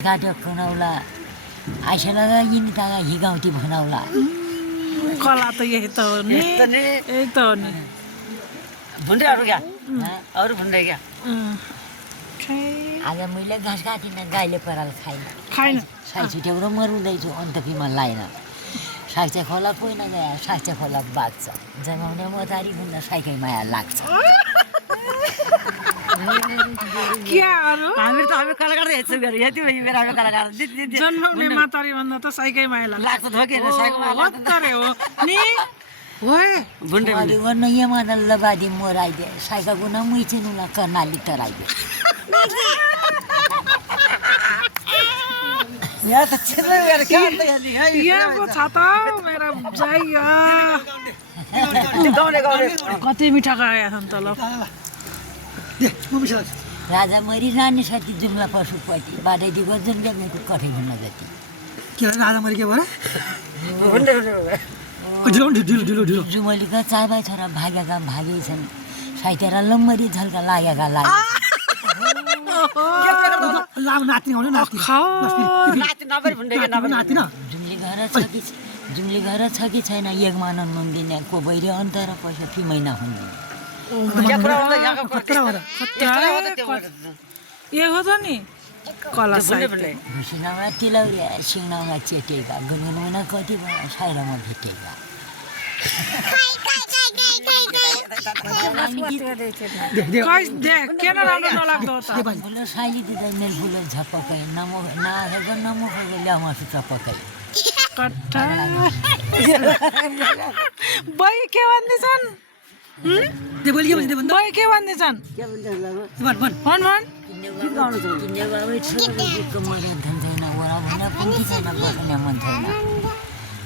गाडो खनाउला आइसनागा यिनीतागा हिगाउँटी भनाउला कला त यही त हो नि यही त हो नि भुन्डे अरू क्या अरू भुन्डे क्या आज मैले घाँस काटिन गाईले पराल खाइन साई छिट्याउर मरुँदैछु अन्तकीमा लाइन साक्चे खोला कोही नगए साक्चे खोला बाँच्छ जमाउने मतारी बुन्दा साइकै माया लाग्छ हामी कलाकार हेर्छु गरे यति मेरो हामी कलाकार जन्माउने मातारी भन्दा त साइकै माया लाग्छ धोकेर साइको माया लाग्छ रे हो नि होय भुन्डे गर्न यमान लबादी मोराइदे साइका गुना मुइचिनुला कर्णाली तराइदे यहाँ त छिर्दै गएर के गर्दै यहाँ पो छ त मेरो जाइया गाउने गाउने कति मिठा खाया छन् त ल राजा मरी रानी सती जुम्ला पशुपति बाधै दिगो जन्मेको कठै भन्न जति के राजा मरि के भयो भुन्डे ढिलो जुमलीका चाबाई छोरा भागेका भागै छन् साइतेर लम्बरी झल्का लागेका लागे लाम नाति आउने नाति नाति नगरी भुन्डे के नगरी नाति न जुम्ली घर छ कि छैन एक मानन मन्दिने को बहिरे अन्तर पैसा फी महिना हुने ए हो त नि कला साहित्य भुसिनामा तिलौरिया सिङ्नामा चेटेका गुनगुनमा कति भयो साइरामा भेटेका किन राम्रो नलाग्दो त फुलो साइली दिँदा मेरो फुलो झपकै नआखेको नमुखेको ल्याउमासु चपकै बै के भन्दैछन् बै के भन्दैछन् भन किन्ने बाबै छोरीको मेरो धन छैन ओरा भएन पुग्ने छैन बस्ने मन छैन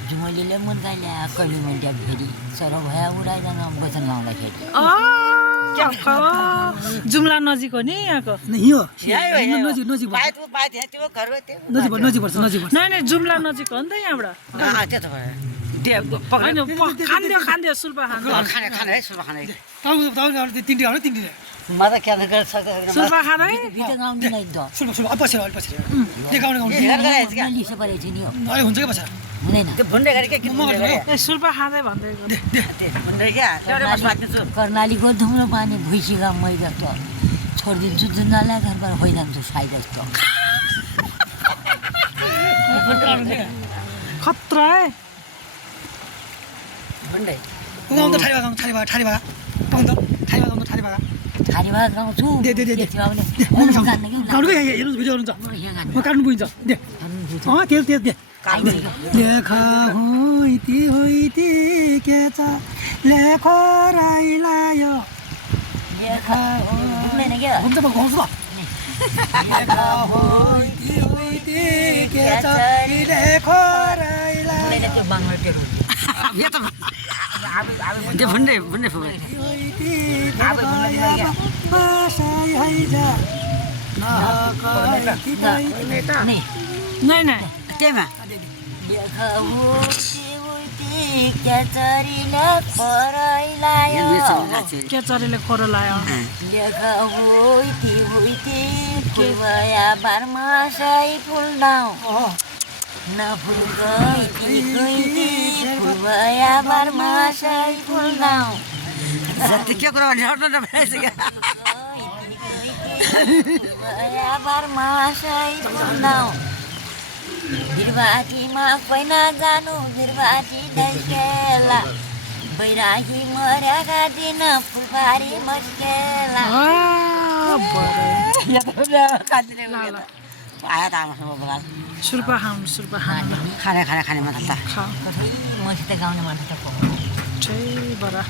जुमलीले मुर्गा ल्याए कहिले मैले फेरि सर भया उडाइँदैन वचन लाउँदाखेरि जुम्ला नजिक हो नि यहाँको नै जुम्ला नजिक हो नि त यहाँबाट खान्दियो सुल्पा म त क्या गर्छ सुल्पा खाँदै भित्र गाउँदिन एकदम लिसो परेको थियो नि हो हुँदैन त्यो भुन्डे गरे के ए सुल्पा खाँदै भन्दै भुन्डे क्या एउटा बस माग्छु कर्णालीको धुम्रो पानी भुइँसीका मै जस्तो छोडिदिन्छु जुन्नालाई घरबाट होइजान्छु साई जस्तो खतरा है भुन्डे थारी भात गाउँछु काट्नु पुगिन्छ लेखा होइती के छ लेखो राइलायो हुन्छ म गाउँछु ल लेखा होइती के छ लेखो राइलायो त्यो भुन्डे भुन्डे फुगे नै नै त्यहीमा के चरीले खोरो लायो जति के कुरा भने हट्नु नभएछ क्या बिरबाटीमा पहिना जानु बिरबाटी दैखेला बैरागी मर्याका दिन फुलबारी मस्केला आयो त आमासँग बगाल सुल्पा खानु खाने मात्र त मसित गाउने मात्र त बरा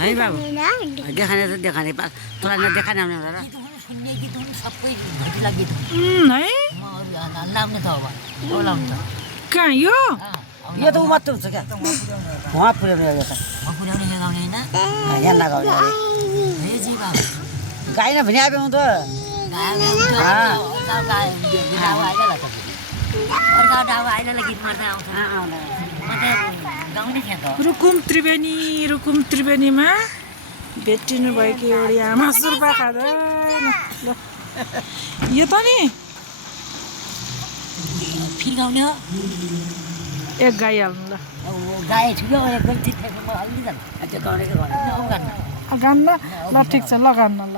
है बाबु देखाने त देखाने तँलाई नदेखाने आउने होला र सुन्ने गीत हुन् सबै घटिला गीत हुन् है म अरू लाउने त अब लाउनु त कहाँ यो यो त ऊ मात्र हुन्छ क्या उहाँ पुर्याउने यो त म पुर्याउने गाउने होइन यहाँ लगाउने हे जी बाबु गाइन भने आएको हुँदो गीत मार्दै आउँछ म त गाउने थिएँ त रुकुम त्रिवेणीमा भेटिनु भएकी एउटी आमा सुल्पा खाँदैन ल यो त नि फेरि गाउने हो एक गाइहाल्नु ल अब गाए ठुलो एकदम ठिक ठाक म अलि जानु त्यो गरेको गान्न गान्न ल ठिक छ ल गान्न ल